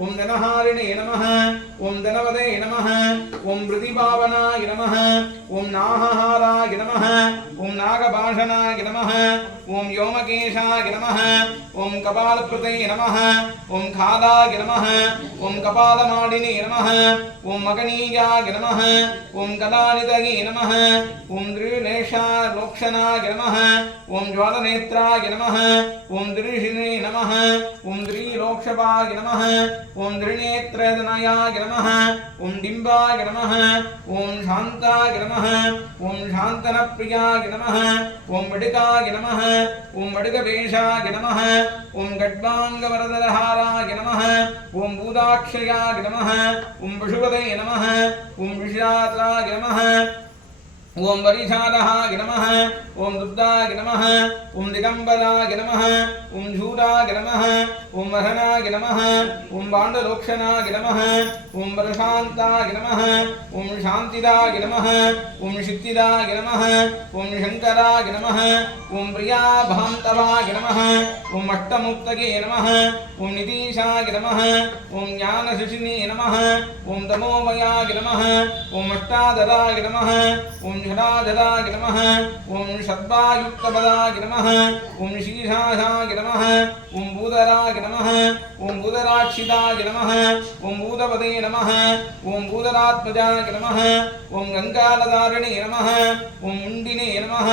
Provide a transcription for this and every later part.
ओम धनहारिणे नमः ओम धनवदे नमः ओम वृदिभावनाय नमः ओम नाहहाराय नमः ओम नागभाषणाय नमः ओम व्योमकेशाय नमः ओम कपालप्रते नमः ओम खादाय नमः ओम कपालमाडिने नमः ओम मगनीयाय नमः ओम कलानिधये नमः ओम दृढनेशालोक्षणाय नमः ओम ज्वालनेत्राय नमः ओम दृढिने नमः ओम दृढलोक्षपाय नमः ओम दृढनेत्रदनयाय नमः ओम डिम्बाय नमः ओम शान्ताय नमः ओम शान्तनप्रियाय नमः ओम मडिकाय नमः ओम मडिकवेशाय नमः ओम गड्वाङ्गवरदहाराय नमः ओम भूदाक्षयाय नमः ओम पशुपते नमः ओम विषात्राय नमः ओम वरिषादहाय नमः ओम दुग्धाय नमः ओम दिगंबराय नमः ओम झूराय नमः ओम महनाय नमः ओम बांडलोक्षणाय नमः ओम प्रशांताय नमः ओम शांतिदाय नमः ओम सिद्धिदाय नमः ओम शंकराय नमः ओम प्रियाभान्तवाय नमः ओम अष्टमुक्तये नमः ओम नितीशाय नमः ओम ज्ञानशिशिने नमः ओम तमोमयाय नमः ओम अष्टादराय नमः ओम झलाधराय नमः ओम षड्वायुक्तपदाय नमः ओम शीर्षाय नमः ओम भूधराय नमः ओम भूधराक्षिताय नमः ओम भूतपदे नमः ओम भूधरात्मजाय नमः ओम गंगालधारिणे नमः ओम मुंडिने नमः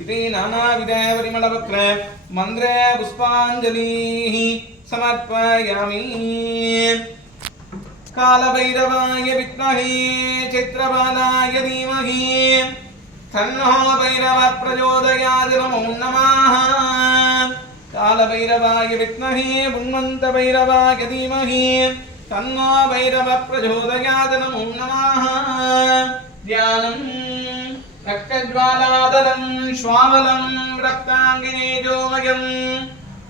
इति नानाविध परिमलपत्र मंत्रे पुष्पाञ्जलिः समर्पयामि। कालभैरवाय विद्महे चित्रबालाय धीमहि तन्नो भैरव प्रचोदयात् नमो नमः। कालभैरवाय विद्महे उन्मन्त भैरवाय धीमहि तन्नो भैरव प्रचोदयात् नमो नमः। ध्यानं रक्तज्वालाधरं श्वामलं रक्ताङ्गिनेजोमयम्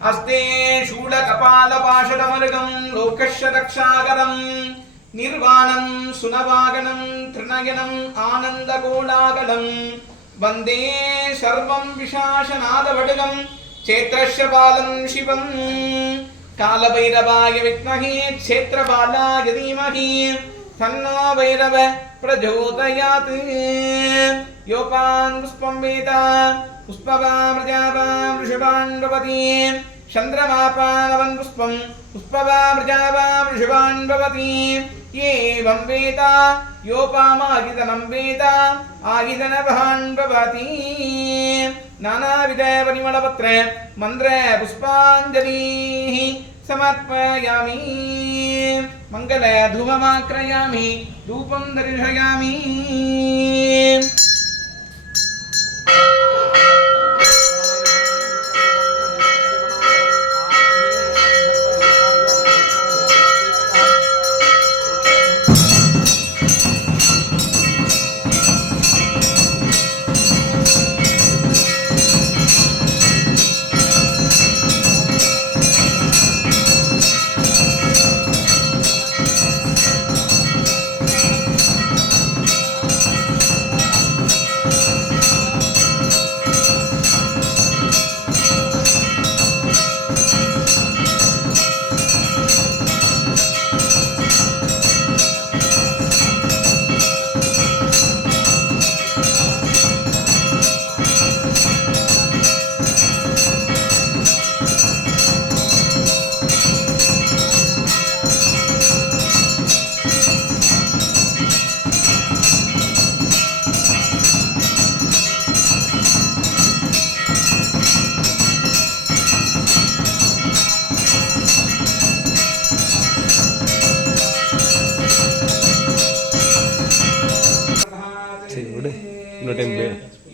अस्ते शूलकपालपाशदमृगं लोकशतक्षाकरं निर्वाणं सुनवागनं त्रिनयनं आनन्दकोलाकलं वन्दे सर्वं विशासनादवडगं क्षेत्रस्य शिवं। कालभैरवाय विद्महे क्षेत्रबालाय धीमहि तन्नो भैरव प्रचोदयात्। योपान् पुष्पं वेद पुष्पवां प्रजावां वृषभान् भवति चन्द्रमापानवन् पुष्पं पुष्पवां प्रजावां वृषभान् भवति। एवं वेद योपामाहितनं वेद आहितनभान् भवति। नानाविध परिमलपत्र मन्त्र पुष्पाञ्जलिः समर्पयामि। मङ्गलधूपमाक्रयामि धूपं दर्शयामि।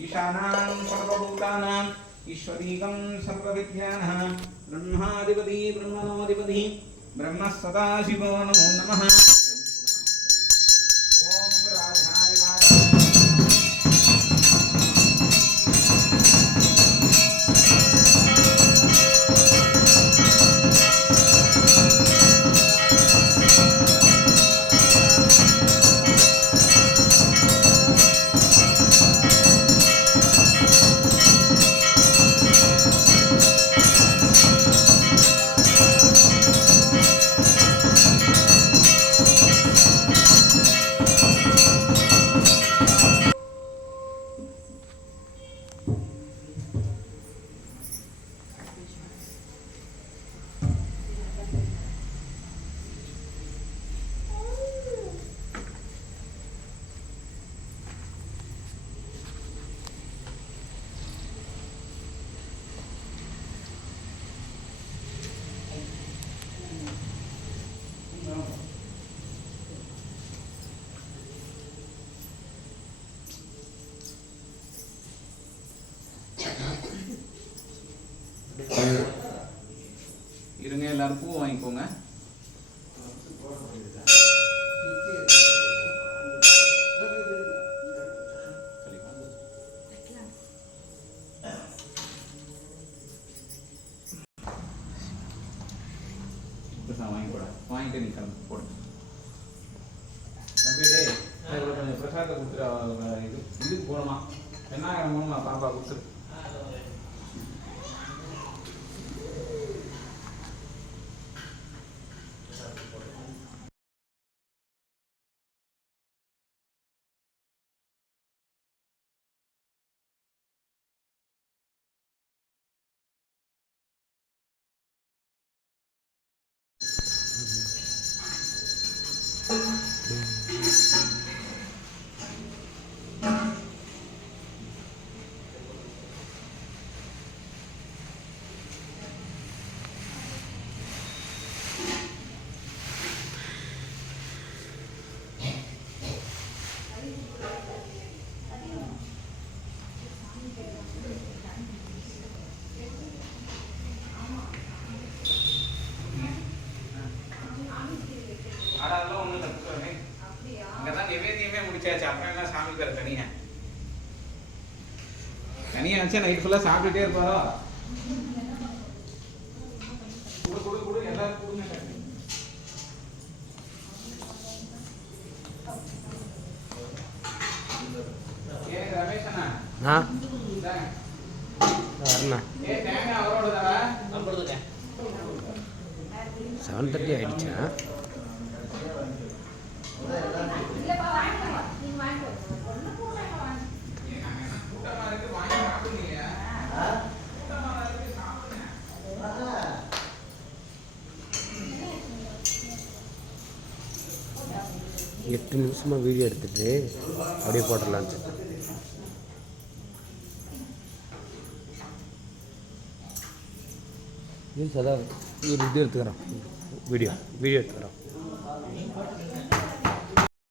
ईशानां सर्वभूतानां ईश्वरीकं सर्वविद्यानां ब्रह्माधिपति ब्रह्मणोऽधिपति ब्रह्म सदाशिवो नमो नमः। வாங்கிட்டு நீ கிளம்பு போடு. தம்பிடே கொஞ்சம் பிரசாதத்தை கொடுத்துட்டு இதுக்கு போகணுமா என்ன போகணுமா பாப்பா கொடுத்துரு. அதெல்லாம் ஒன்றும் தப்பு இங்கே தான் நிவேதியமே முடிச்சாச்சு. அப்புறம் என்ன சாமி பேர் தனியாக தனியாக வச்சா நைட் ஃபுல்லாக சாப்பிட்டுட்டே இருப்பாரோ. கொடு கொடு கொடு எல்லாரும் கொடுங்க. ஏன் ரமேஷ் அண்ணா வரண்ணா ஏ தேங்காய் அவரோட தானே 7:30 ஆயிடுச்சா? எட்டு நிமிஷமாக வீடியோ எடுத்துட்டு அப்படியே போட்டுடலாம். இது சதா இது எடுத்துக்கிறோம் வீடியோ எடுத்துக்கிறோம்.